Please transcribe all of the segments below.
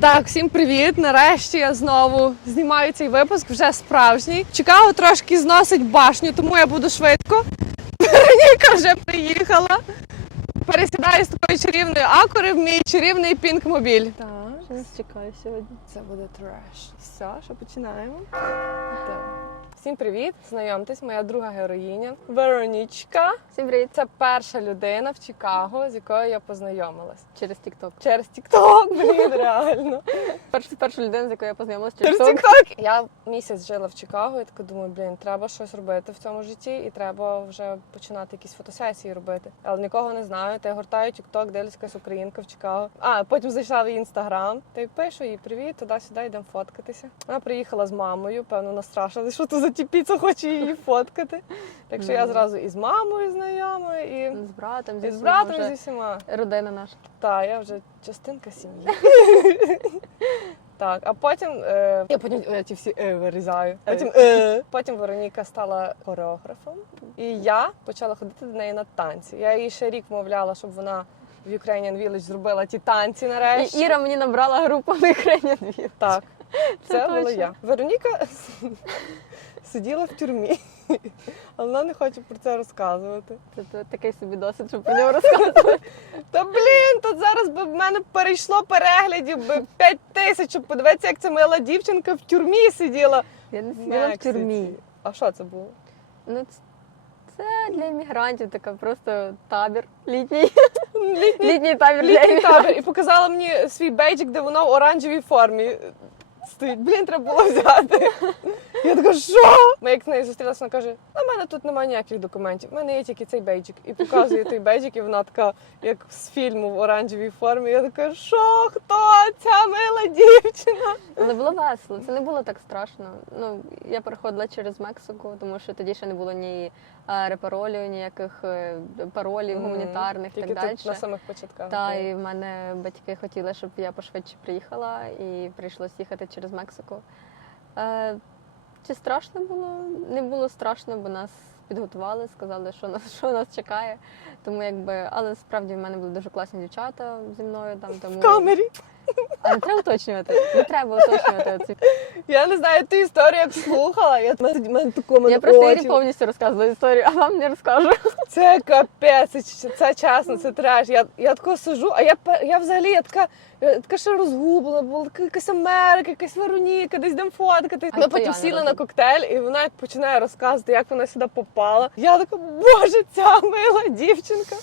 Так, всім привіт! Нарешті я знову знімаю цей випуск вже справжній. Чикаго трошки зносить башню, тому я буду швидко. Вероніка вже приїхала. Пересідаю з такої чарівної акури в мій чарівний пінкмобіль. Так, нас чекає сьогодні? це буде треш. Все, що починаємо. Так. Всім привіт! Знайомтесь, моя друга героїня Веронічка. Всім привіт! Це перша людина в Чикаго, з якою я познайомилась. Через TikTok. Через TikTok, блін, реально. Перша, перша людина, з якою я познайомилася Через. TikTok. Я місяць жила в Чикаго і така думаю, блін, треба щось робити в цьому житті, і треба вже починати якісь фотосесії робити. Але нікого не знаю. Та я гортаю TikTok, дивлюсь якась українка в Чикаго. А потім зайшла в її інстаграм. Та й пишу їй привіт, туди-сюди йдемо фоткатися. Вона приїхала з мамою, певно, настрашили, що то за тіпіця хоче її фоткати. Так що я зразу і з мамою знайома, і, З братом, зі і з всіма братом, вже зі всіма. Родина наша. Так, я вже частинка сім'ї. Так, а потім е, я потім е, ті всі е, вирізаю. Потім, е. потім Вероніка стала хореографом, і я почала ходити до неї на танці. Я їй ще рік мовляла, щоб вона в Ukrainian Village зробила ті танці нарешті. І. Іра мені набрала групу на екрані дві. Так, це, Це була точно. я. Вероніка сиділа в тюрмі, але вона не хоче про це розказувати. Це, це такий собі досвід, щоб про нього розказувати. Та блін, тут зараз би в мене перейшло переглядів би 5 тисяч, щоб подивитися, як ця мила дівчинка в тюрмі сиділа. Я не сиділа в Мексиці. тюрмі. А що це було? Ну, це, це для іммігрантів така просто табір літній. Літній, Літній табір для літній іммігрантів. табір. І показала мені свій бейджик, де воно в оранжевій формі. Стоїть, блін, треба було взяти. Я така, що? Ми як з нею зустрілася, вона каже: у мене тут немає ніяких документів, у мене є тільки цей бейджик. І показує той бейджик, і вона така, як з фільму в оранжевій формі. Я така, що, хто ця мила дівчина? Але було весело, це не було так страшно. Ну, я переходила через Мексику, тому що тоді ще не було ні е, репаролів, ніяких е, паролів Мгм. гуманітарних і Тільки так далі. на самих початках. Та і в мене батьки хотіли, щоб я пошвидше приїхала, і прийшлось їхати через Мексику. Е, чи страшно було? Не було страшно, бо нас підготували, сказали, що нас що нас чекає. Тому якби, але справді в мене були дуже класні дівчата зі мною там. Тому В камері. А не треба уточнювати. Не треба уточнювати оці. Я не знаю, ти історію як слухала. Я мене, мене такому Я просто Ірі повністю розказувала історію, а вам не розкажу. Це капець, це, це чесно, це треш. Я, я тако сижу, а я, я взагалі я така, я така ще розгублена, була така якась Америка, якась Вероніка, десь йдемо фоткатись. А Ми потім сіли на коктейль, і вона починає розказувати, як вона сюди попала. Я така, боже, ця мила дівчинка.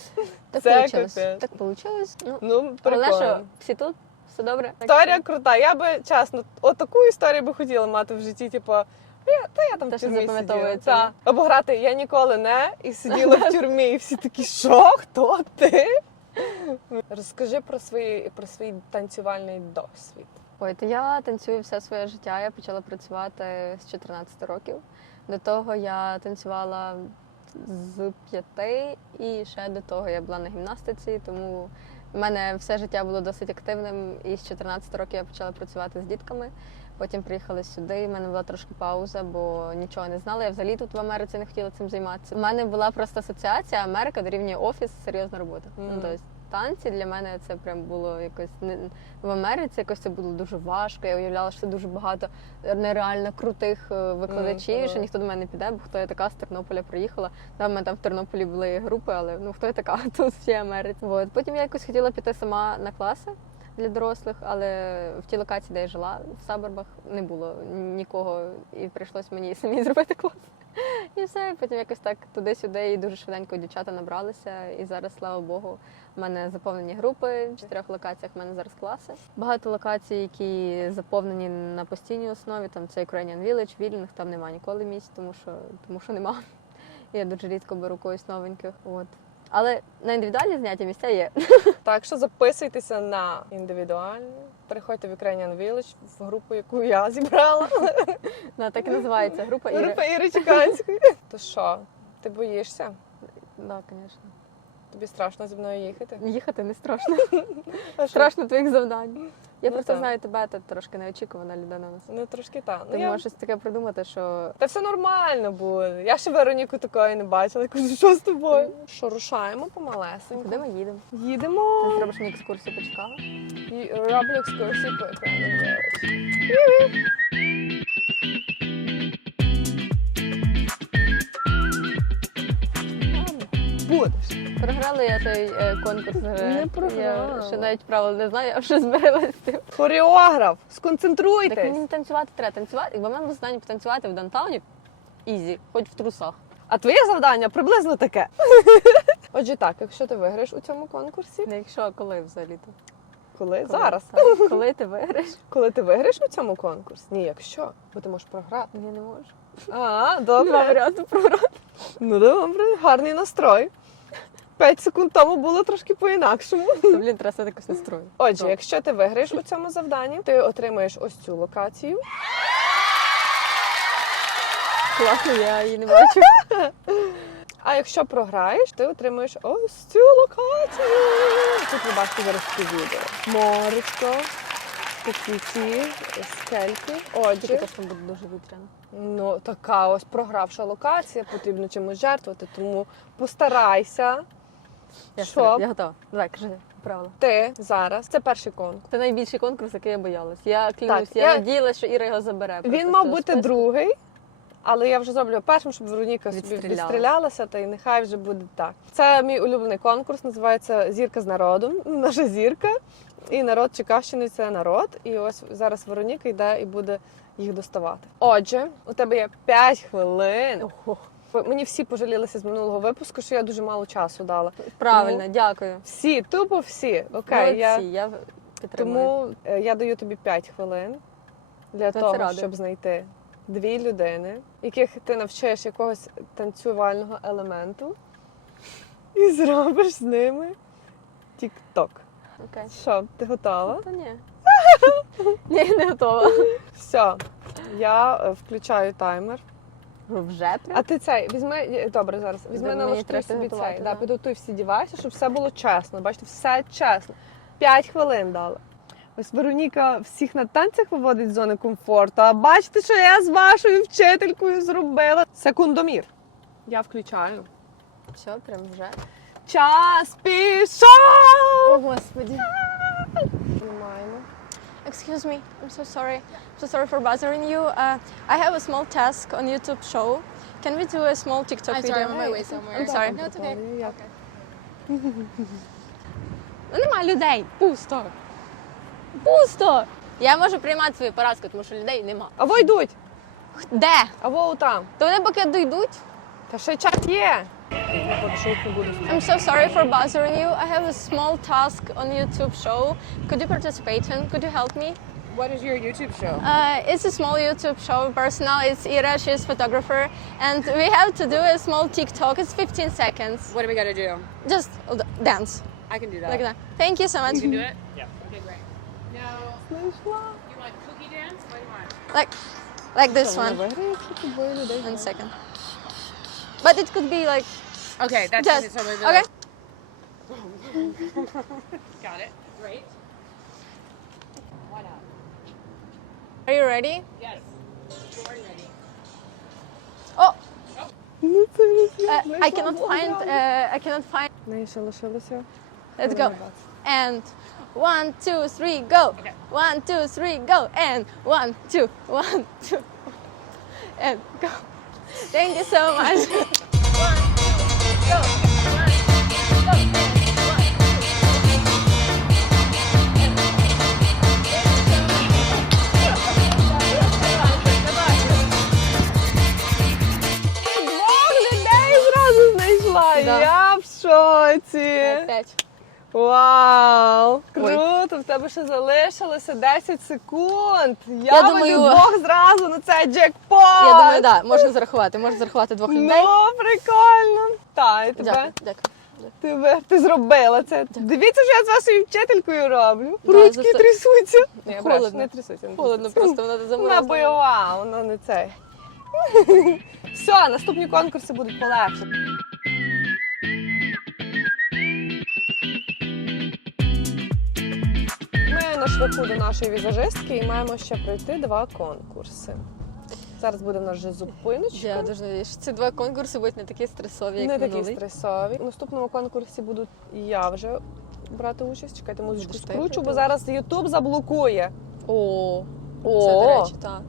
Так Це вийшло. Так вийшло. Ну, Ну, прикольно. що всі тут, все добре. Історія крута. Я би чесно, отаку історію би хотіла мати в житті, типу. Я, та я там Те, в тюрмі сиділа. запам'ятовується, Та. Або грати я ніколи не і сиділа в тюрмі, і всі такі, що? Хто ти? Розкажи про свій, про свій танцювальний досвід. Ой, то я танцюю все своє життя. Я почала працювати з 14 років. До того я танцювала з п'яти, і ще до того я була на гімнастиці, тому в мене все життя було досить активним. І з 14 років я почала працювати з дітками. Потім приїхали сюди. У мене була трошки пауза, бо нічого не знала. Я взагалі тут в Америці не хотіла цим займатися. У мене була просто асоціація Америка дорівнює офіс, серйозна робота. Мгм. Ну тобто танці для мене це прям було якось не в Америці. Якось це було дуже важко. Я уявляла, що це дуже багато нереально крутих е, викладачів. Мгм. Що ніхто до мене не піде, бо хто я така з Тернополя приїхала. Да, в мене там в Тернополі були групи, але ну хто я така тут всі Америці. От потім я якось хотіла піти сама на класи. Для дорослих, але в тій локації, де я жила, в Саборбах, не було нікого, і прийшлось мені самі зробити клас. І все, і потім якось так туди-сюди, і дуже швиденько дівчата набралися. І зараз, слава Богу, в мене заповнені групи. В чотирьох локаціях в мене зараз класи. Багато локацій, які заповнені на постійній основі. Там це Ukrainian Village, Вільних, там немає ніколи місць, тому що тому що нема. Я дуже рідко беру когось новеньких. От. Але на індивідуальні заняття місця є. Так що записуйтеся на індивідуальні. Приходьте в Ukrainian Village в групу, яку я зібрала. Вона так і називається група Іри. Група Іри Чеканської. То що, ти боїшся? Так, звісно. Тобі страшно зі мною їхати? Їхати не страшно. Страшно твоїх завдань. Я Ну, просто так. знаю тебе, ти трошки неочікувана людина у нас. Ну трошки так. Ну, Ти я... можеш щось таке придумати, що Та все нормально буде. Я ще Вероніку такої не бачила. Я кажу, що з тобою? Що, рушаємо помалесенько. куди ми їдемо. Ти зробиш мені екскурсію по Чикаго? Роблю екскурсію по екрану. Будеш. Програла я той е, конкурс. е, Не Я ще навіть правил не знаю, я вже збиралась. з тим. Хореограф, Так мені не танцювати треба. Танцювати, якби в мене було завдання потанцювати в даунтауні, ізі, хоч в трусах. А твоє завдання приблизно таке. Отже, так, якщо ти виграєш у цьому конкурсі, Не якщо, а коли взагалі-то? коли Коли? зараз, Так, Коли ти виграєш? коли ти виграєш у цьому конкурсі, ні, якщо, бо ти можеш програти. Я не можу. А, Два добре. варіанти програти. Ну добре, гарний настрой. П'ять секунд тому було трошки по-інакшому. Блін, треба все якось настрою. Отже, Добре. якщо ти виграєш у цьому завданні, ти отримаєш ось цю локацію. Класно, я її не бачу. А якщо програєш, ти отримаєш ось цю локацію. Тут ви бачите зараз ці відео. Моречко, такі ці скельки. Отже, теж там буде дуже вітряно. ну така ось програвша локація, потрібно чимось жертвувати, тому постарайся. Я, Що? вперед, я готова. Давай, кажи правила. Ти зараз, це перший конкурс. Це найбільший конкурс, який я боялась. Я клянусь, я, я- надіялась, що Іра його забере. Він мав бути списку. другий, але я вже зроблю першим, щоб Вероніка собі відстрілялася, та й нехай вже буде так. Це мій улюблений конкурс, називається Зірка з народом. Наша зірка. І народ Чекащини це народ. І ось зараз Вероніка йде і буде їх доставати. Отже, у тебе є 5 хвилин. Мені всі пожалілися з минулого випуску, що я дуже мало часу дала. Правильно, дякую. Всі, тупо всі. Окей, Молодці, я я підтримую. тому е, я даю тобі 5 хвилин для це того, щоб знайти дві людини, яких ти навчиш якогось танцювального елементу, і зробиш з ними тік-ток. Окей. Що, ти готова? Та ні. Ні, не готова. Все, я е, включаю таймер. Вже прям? А ти цей візьми е, добре зараз. Візьми налаштуй собі цей. Да, да. підготуй всі дівайси, щоб все було чесно. Бачите, все чесно. П'ять хвилин дала. Ось Вероніка всіх на танцях виводить з зони комфорту. А бачите, що я з вашою вчителькою зробила. Секундомір. Я включаю. Все, прям вже. Час пішов! О, господі. Знімаємо. Excuse me, I'm so sorry. I'm so sorry for bothering you. Uh, I have a small task on YouTube show. Can we do a small TikTok I'm video? sorry, I'm on my way somewhere. I'm sorry. No, it's okay. Я- Ну, нема людей. Пусто. Пусто. Я можу приймати свою поразку, тому що людей нема. Або йдуть, Де? або там. То вони поки дійдуть. Та ще час є. I'm so sorry for bothering you. I have a small task on YouTube show. Could you participate in? Could you help me? What is your YouTube show? Uh, it's a small YouTube show. Personal, it's Ira. She's photographer, and we have to do a small TikTok. It's 15 seconds. What do we gotta do? Just dance. I can do that. Like that. Thank you so much. You can do it. Yeah. Okay, great. Now, you want cookie dance? Like, like this one. One second. But it could be like. Okay, that's just. It, so okay. Like... Got it. Right. Why not? Are you ready? Yes. Born ready. Oh. oh. Uh, I cannot find. Uh, I cannot find. Let's go. And one, two, three, go. Okay. One, two, three, go. And one, two, one, two, and go. Thank you so much. Двох людей зразу знайшла. Да. Я в шоці. Пять. Вау! Круто! В тебе ще залишилося 10 секунд. Я, Я думаю- двох зразу на цей джекпот. Я думаю, да, можна зарахувати. Можна зарахувати двох людей. Ну, прикольно. Та, і тебе, Дякую, дякую. тебе, ти зробила це. Дивіться, що я з вашою вчителькою роблю. Да, Ручки за це- трясуться. Ні, Холодно. бреш, не трясуться. не Холодно трясуться. просто, вона Вона бойова, вона не цей. Все, наступні конкурси будуть полегше. Шляху до нашої візажистки і маємо ще пройти два конкурси. Зараз буде в нас вже зупиночка. Я дуже надіюсь, що ці два конкурси будуть не такі стресові, як Не такі стресові. У наступному конкурсі буду я вже брати участь. Чекайте, музичку Будеш скручу, бо зараз Ютуб заблокує. О, О, це, до речі, так.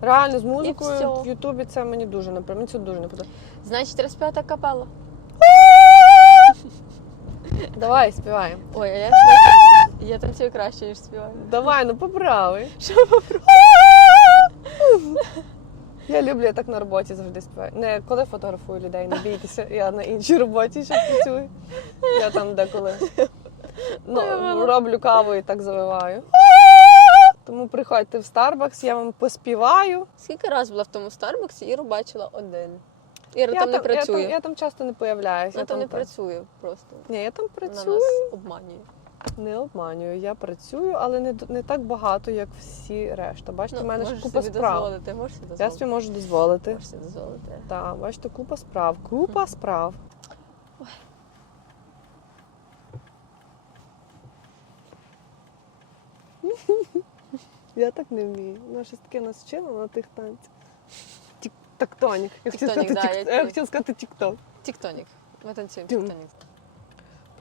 реально з музикою в Ютубі це мені дуже не мені це дуже не подобається. Значить, 35 капела. Давай співаємо. Ой, а я, я танцюю краще, ніж співаю. Давай, ну поправи. Що Я люблю, я так на роботі завжди співаю. Не коли фотографую людей, не бійтеся. Я на іншій роботі ще працюю. Я там деколи ну, роблю каву і так завиваю. Тому приходьте в Starbucks, я вам поспіваю. Скільки раз була в тому Старбаксі, Іру бачила один. Іра Я там не я, працює. там, я там часто не появляюся. Я там не так. працюю просто. Ні, я там працюю. нас обманює. Не обманюю, я працюю, але не, не так багато, як всі решта. Бачите, в мене ж Ну, купа собі справ. дозволити, можеш собі Я собі можу дозволити. Можеш собі дозволити. Так, бачите, купа справ. Купа справ. Я так не вмію. Вона щось таке нас вчила на тих танцях. Тік- Тактонік. Я хотіла Тіктонік, сказати, да, тік- я- я хотіла сказати тікток. Тіктонік. Ми танцюємо тіктонік.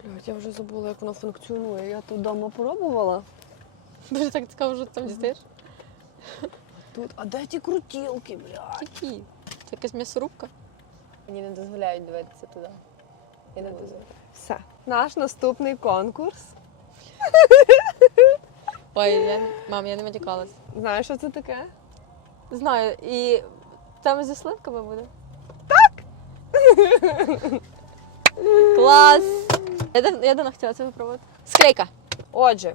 Блядь, я вже забула, як воно функціонує. Я тут вдома пробувала. Дуже так цікаво, що ти там дістаєш. Тут, а де ті крутілки, блядь? Які? Це якась м'ясорубка? Мені не дозволяють дивитися туди. Я не дозволяю. Все. Наш наступний конкурс. Ой, я... мам, я не матюкалась. Знаєш, що це таке? Знаю, і там зі сливками буде. Так! Клас! Я, дав- я давно хотіла це випробувати. Склейка. Отже,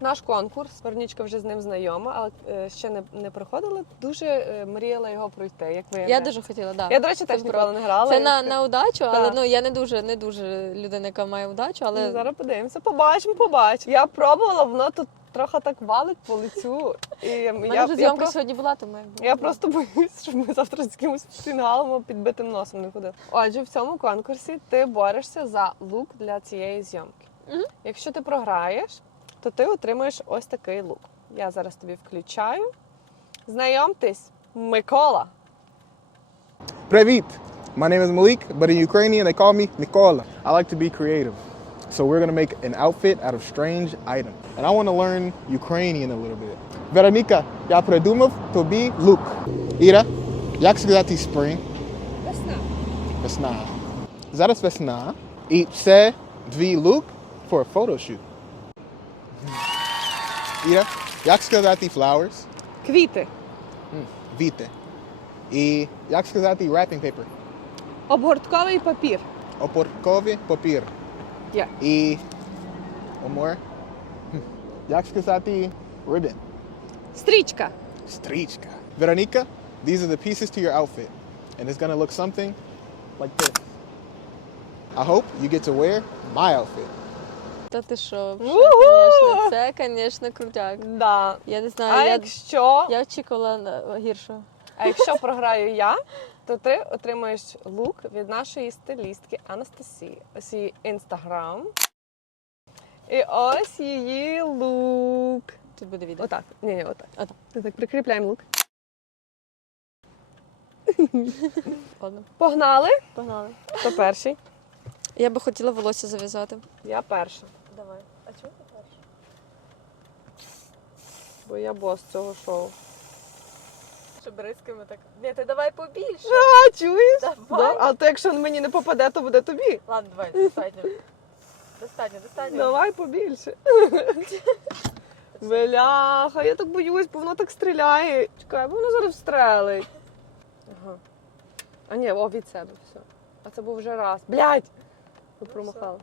наш конкурс, Вернічка вже з ним знайома, але е, ще не, не проходила. Дуже е, мріяла його пройти, як ви. Я дуже хотіла, так. Да. Я, до речі, теж ніколи не грала. Це і на, на удачу, але Так. ну я не дуже, не дуже людина, яка має удачу, але Ну, Зараз подивимося, побачимо, побачимо. Я пробувала, воно тут трохи так валить по лицю. І в мене я, вже я, зйомка просто, сьогодні була, тому якби- я просто боюсь, щоб ми завтра з якимось фіналом або підбитим носом не ходили. Отже, в цьому конкурсі ти борешся за лук для цієї зйомки. Мгм. Якщо ти програєш, то ти отримаєш ось такий лук. Я зараз тобі включаю. Знайомтесь, Микола. Привit. My name is Malik, but in Ukrainian they call me Nikola. I like to be creative. So we're gonna make an outfit out of strange items. And I wanna learn Ukrainian a little bit. Veronika, я придумав тобі лук. Іра, як сказати spring? Весна. Весна. Зараз весна. І це твій лук for a photo shoot. Іра, як сказати flowers? Квіти. Віте. І як сказати wrapping paper? Обгортковий папір. Опорковий папір. Yeah. І one more. Як сказати ribbon? Стрічка. Стрічка. Veronica, these are the pieces to your outfit. And it's gonna look something like this. I hope you get to wear my outfit. Та ти що, звісно, це, звісно, крутяк. Да. Я не А знаю, я, якщо я очікувала на гіршого. А якщо програю я, то ти отримаєш лук від нашої стилістки Анастасії. Ось її інстаграм. І ось її лук. Тут буде відео. Отак. Ні, ні, отак. Отак. Так, прикріпляємо лук. Ладно, Погнали. погнали. Хто перший? Я би хотіла волосся зав'язати. Я перша. Давай. А чого ти перший? Бо я бос цього шоу. Щоб рисками так. Ні, ти давай побільше. А, чуєш? Давай. Да? А то якщо мені не попаде, то буде тобі. Ладно, давай, достатньо. Достатньо, достатньо. Давай побільше. Бляха, я так боюсь, бо воно так стріляє. Чекай, бо воно зараз встрелить. Ага. А ні, о, від себе все. А це був вже раз. Блядь! Ви промахали.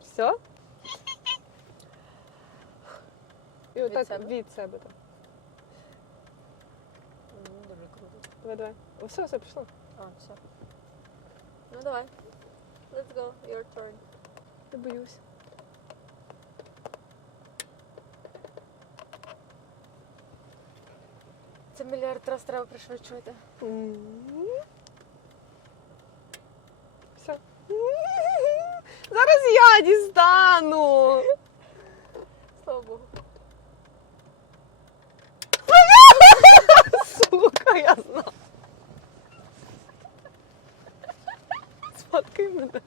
Все? І Від отак себе? від себе. так. Дуже круто. Давай, давай. О, все, все, пішло. А, все. Ну давай. Let's go, your turn. Я боюсь. Це мільярд раз треба пришвидшувати. Все. Зараз я дістану. Сфоткай мене.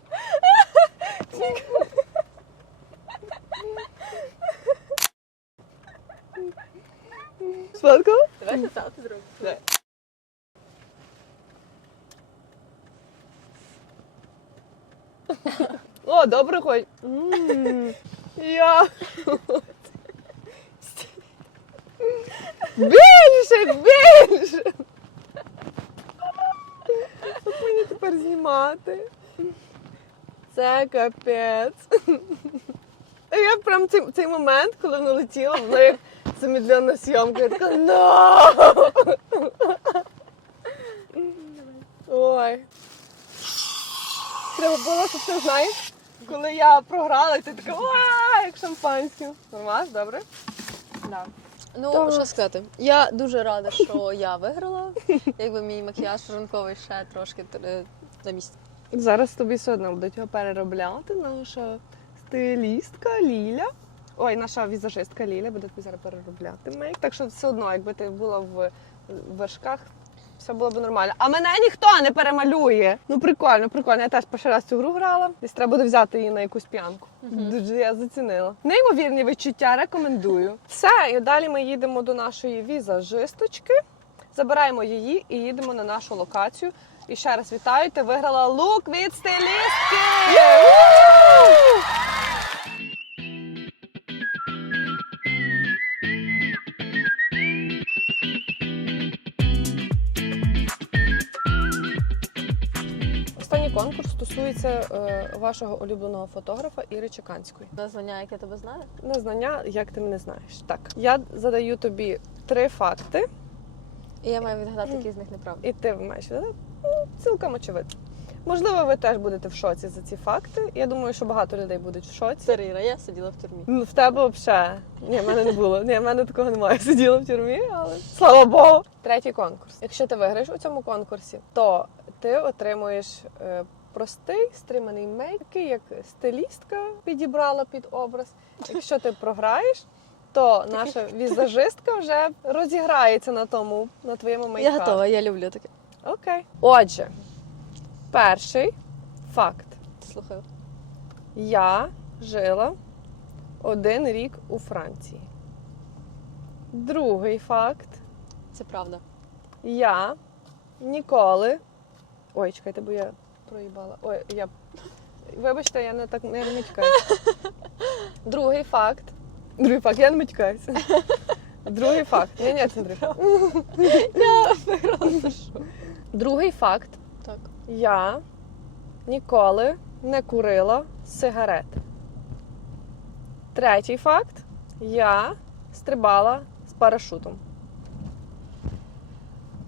Сфоткала? Давай ще селфі зробимо. Давай. О, добре хоч. М, Я. Більше, більше. Як мені тепер знімати? Це капець. Я прям цей, цей момент, коли воно летіло, воно як замедлена зйомка. Я така «No!» Ой. Треба було, щоб ти знаєш, коли я програла, ти така «Уа!» як шампанське. Нормально, добре? Да. Ну, Та- що сказати, я дуже рада, що я виграла. Якби мій макіяж ранковий ще трошки е, на місці. Зараз тобі все одно будуть його переробляти. Наша стилістка Ліля. Ой, наша візажистка Ліля буде тобі зараз переробляти мейк. Так що все одно, якби ти була в вершках, все було б нормально. А мене ніхто не перемалює. Ну прикольно, прикольно. Я теж перший раз цю гру грала. Десь треба буде взяти її на якусь п'янку. Дуже я зацінила. Неймовірні відчуття, рекомендую. Все, і далі ми їдемо до нашої візажисточки. Забираємо її і їдемо на нашу локацію. І ще раз вітаю, ти виграла лук від стилістки! Конкурс стосується е, вашого улюбленого фотографа Іри Чеканської. Названня, яке тебе знає? Незнання, як ти мене знаєш. Так, я задаю тобі три факти, І я маю відгадати, які з них неправда. і ти маєш відповідати. Ну, цілком очевидно. Можливо, ви теж будете в шоці за ці факти. Я думаю, що багато людей будуть в шоці. Сиріра, я сиділа в тюрмі. Ну, В тебе взагалі. Ні, в мене не було. Ні, в мене такого немає. Сиділа в тюрмі, але слава Богу. Третій конкурс. Якщо ти виграєш у цьому конкурсі, то ти отримуєш е, простий стриманий мейк, який як стилістка підібрала під образ. Якщо ти програєш, то наша візажистка вже розіграється на тому, на твоєму мейкапі. Я готова, я люблю таке. Окей. Отже, перший факт. Слухаю. Я жила один рік у Франції. Другий факт. Це правда. Я ніколи. Ой, чекайте, бо я проїбала. Ой, я. Вибачте, я не так не митькаю. Другий факт. Другий факт, я не митькаюся. Другий факт. Ні, ні, це другий факт. Я що? Другий факт. Так. Я ніколи не курила сигарет. Третій факт. Я стрибала з парашутом.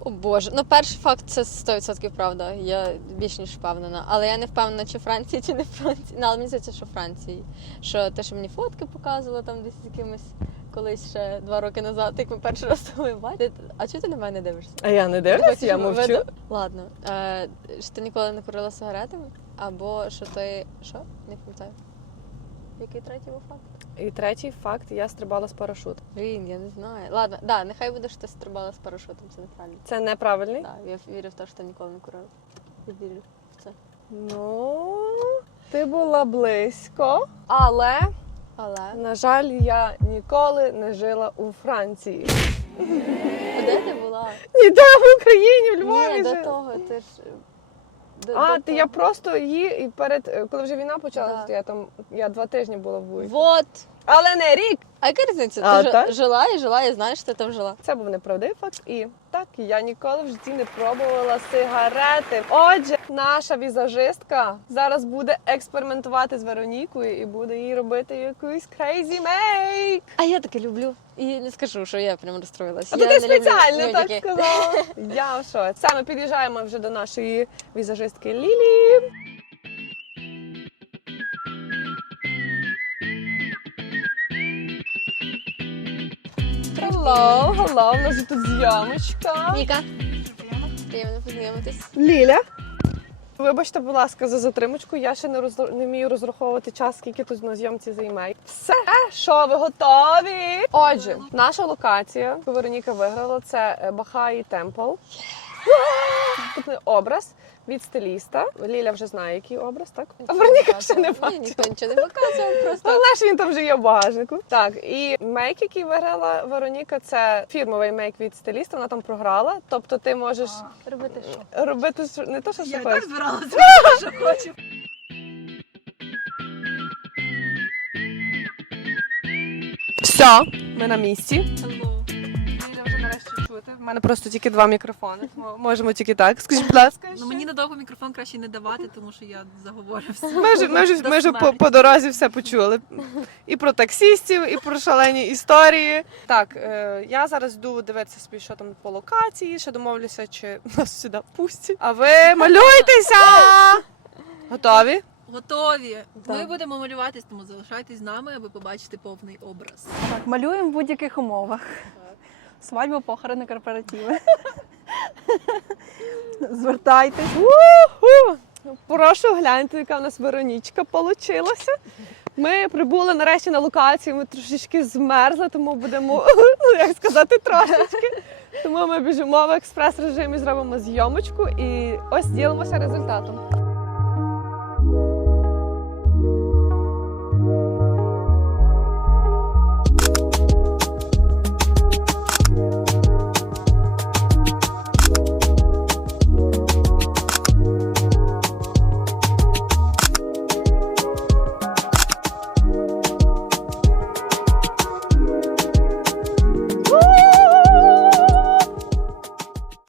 О Боже, ну перший факт це 100% правда. Я більш ніж впевнена. Але я не впевнена, чи Франції, чи не Франції. Ну, але мені здається, що Франції. Що те, що мені фотки показували там десь з якимось колись ще два роки назад, як ми перший раз тобою бачили. А чого ти на мене дивишся? А я не Ти дивлюсь, я мовчу. вида- Ладно. Е, що ти ніколи не курила сигаретами? Або що ти. Що? Не пам'ятаю. Який третій був факт? І третій факт я стрибала з парашутом. Блін, я не знаю. Ладно, да, нехай буде, що ти стрибала з парашутом, це неправильно. Це неправильний? Так, я вірю в те, що ти ніколи не курила. Я вірю в це. Ну, ти була близько, але, Але на жаль, я ніколи не жила у Франції. а де ти була? Ніде в Україні, в Львові. Ні, до того ти ж. До, А, до ти я просто її і перед коли вже війна почалася, Да. то я там я два тижні була в Буйці. Вот. Але не рік. А яка різниця? А, ти ж- так? жила і жила, і знаєш, що ти там жила. Це був неправдивий факт. І так, я ніколи в житті не пробувала сигарети. Отже, наша візажистка зараз буде експериментувати з Веронікою і буде їй робити якийсь crazy make. А я таке люблю. І не скажу, що я прям розстроїлась. А то ти спеціально так сказала. Я в шоці. Ми під'їжджаємо вже до нашої візажистки Лілі. Hello, hello, у нас же тут зйомочка. Ніка. Приємно познайомитись. Ліля. Вибачте, будь ласка, за затримочку. Я ще не роз... не вмію розраховувати час, скільки тут на зйомці займає. Все, що ви готові? Отже, наша локація, яку Вероніка виграла, це е, Бахаї Темпл. Наступний образ від стиліста. Ліля вже знає, який образ, так? А Вероніка ще не Ні, ніхто нічого не показував, просто Але ж він там вже є в багажнику. Так, і мейк, який виграла Вероніка, це фірмовий мейк від стиліста. Вона там програла. Тобто ти можеш робити що. робити що- не то, що що хочеш. збиралася, що хочу. Все, ми на місці. Ліля мене просто тільки два мікрофони. Мо- Можемо тільки так. Скажіть, будь ласка. Ну мені надовго мікрофон краще не давати, тому що я заговорюся. Ми вже, ми вже, ми вже по, по дорозі все почули. І про таксістів, і про шалені історії. Так, е, я зараз йду дивитися собі, що там по локації, ще домовлюся, чи нас сюди пустять. А ви малюйтеся! Готові? Готові. Ми будемо малюватись, тому залишайтесь з нами, аби побачити повний образ. Так, малюємо в будь-яких умовах. Свадьба, похорони, корпоративи. Звертайтесь. Прошу гляньте, яка в нас Веронічка получилася. Ми прибули нарешті на локацію. Ми трошечки змерзли, тому будемо, ну як сказати, трошечки. Тому ми біжимо в експрес-режимі, зробимо зйомочку і ось ділимося результатом.